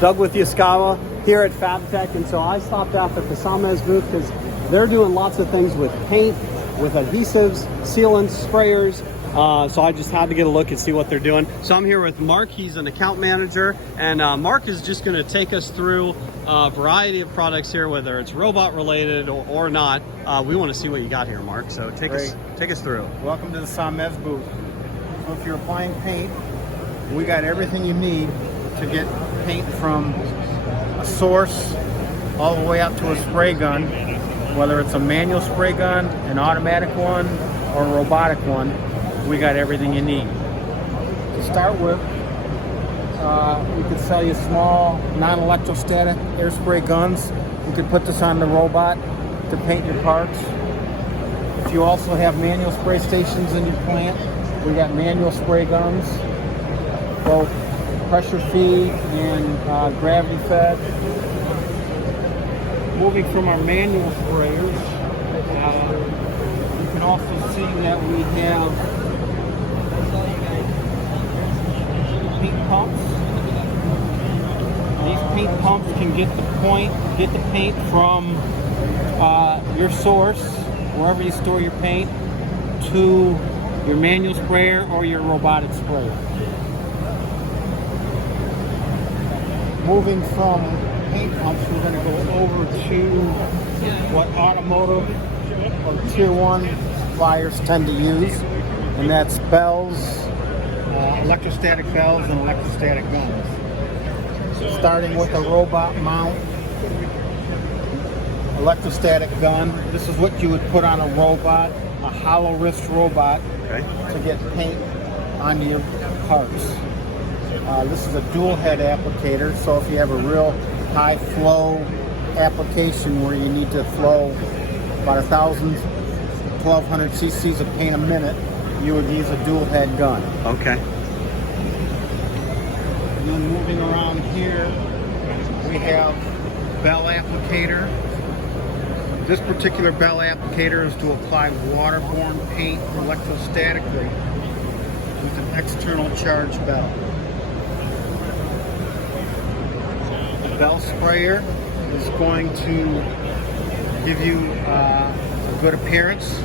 Doug with Yaskawa here at FabTech, and so I stopped out at the SAMES booth because they're doing lots of things with paint, with adhesives, sealants, sprayers. So I just had to get a look and see what they're doing. So I'm here with Mark. He's an account manager, and Mark is just going to take us through a variety of products here, whether it's robot related or not. We want to see what you got here, Mark. So take us through. Welcome to the SAMES booth. So if you're applying paint, we got everything you need to get paint from a source all the way up to a spray gun, whether it's a manual spray gun, an automatic one, or a robotic one. We got everything you need. To start with, we could sell you small non-electrostatic air spray guns. You could put this on the robot to paint your parts. If you also have manual spray stations in your plant, we got manual spray guns, both pressure feed and gravity fed. Moving from our manual sprayers, you can also see that we have paint pumps. These paint pumps can get the paint from your source, wherever you store your paint, to your manual sprayer or your robotic sprayer. Moving from paint pumps, we're going to go over to what automotive or tier 1 suppliers tend to use, and that's bells, electrostatic bells, and electrostatic guns. Starting with a robot mount electrostatic gun. This is what you would put on a robot, a hollow wrist robot, to get paint onto your parts. This is a dual head applicator, so if you have a real high flow application where you need to flow about 1,000, 1,200 cc's of paint a minute, you would use a dual head gun. Okay. And then moving around here, we have bell applicator. This particular bell applicator is to apply waterborne paint electrostatically with an external charge bell. The bell sprayer is going to give you a good appearance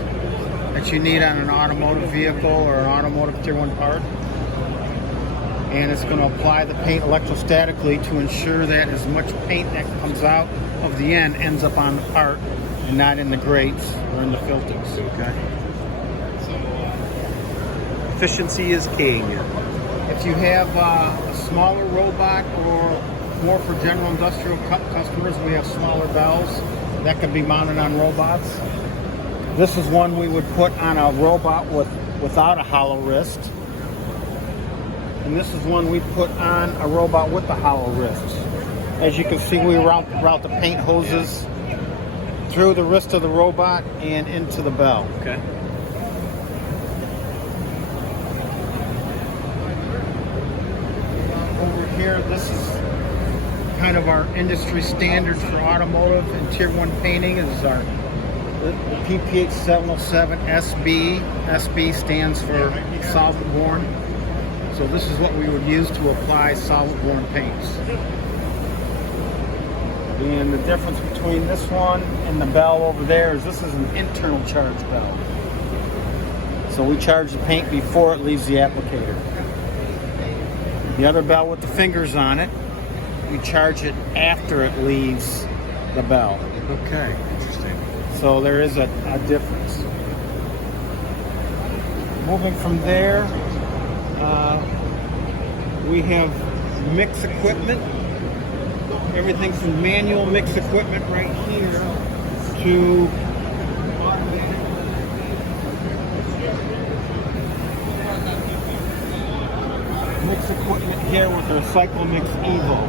that you need on an automotive vehicle or an automotive tier 1 part. And it's going to apply the paint electrostatically to ensure that as much paint that comes out of the end ends up on the part and not in the grates or in the filters. Okay. Efficiency is king. If you have a smaller robot or more for general industrial customers, we have smaller bells that can be mounted on robots. This is one we would put on a robot without a hollow wrist. And this is one we put on a robot with the hollow wrist. As you can see, we route the paint hoses through the wrist of the robot and into the bell. Okay. Over here, this is kind of our industry standard for automotive and tier 1 painting. Is our the PPH 707 SB. SB stands for solvent-borne. So this is what we would use to apply solvent-borne paints. And the difference between this one and the bell over there is this is an internal charge bell. So we charge the paint before it leaves the applicator. The other bell with the fingers on it, we charge it after it leaves the bell. Okay, interesting. So there is a difference. Moving from there, we have mix equipment. Everything from manual mix equipment right here to automatic. Mix equipment here with our Cyclomix Evo.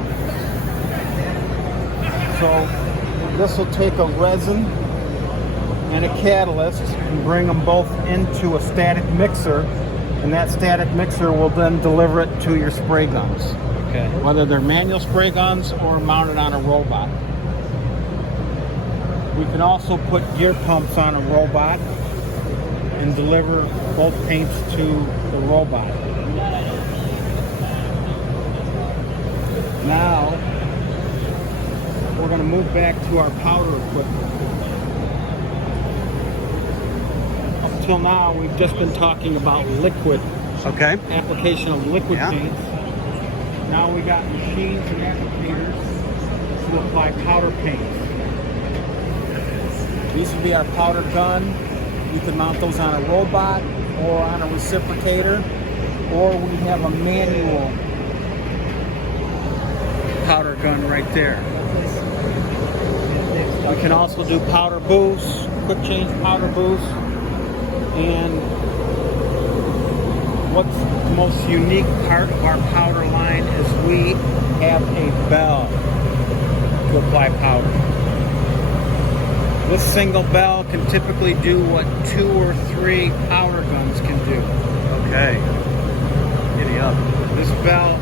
So this will take a resin and a catalyst and bring them both into a static mixer, and that static mixer will then deliver it to your spray guns. Okay. Whether they're manual spray guns or mounted on a robot. We can also put gear pumps on a robot and deliver both paints to the robot. Now, to move back to our powder equipment. Up till now, we've just been talking about liquid. Okay. Application of liquid Yeah. paints. Now we got machines and applicators to apply powder paints. These would be our powder gun. You can mount those on a robot or on a reciprocator, or we have a manual powder gun right there. We can also do powder boosts, quick change powder boosts, and what's the most unique part of our powder line is we have a bell to apply powder. This single bell can typically do what 2 or 3 powder guns can do. Okay. Giddy up. This bell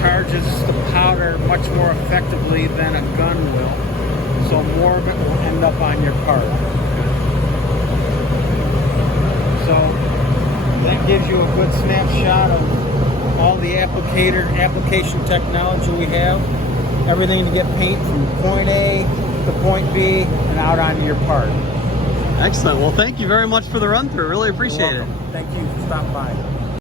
charges the powder much more effectively than a gun will, so more of it will end up on your part. So that gives you a good snapshot of all the application technology we have. Everything to get paint from point A to point B and out onto your part. Excellent. Well, thank you very much for the run through. Really appreciate it. Thank you for stopping by.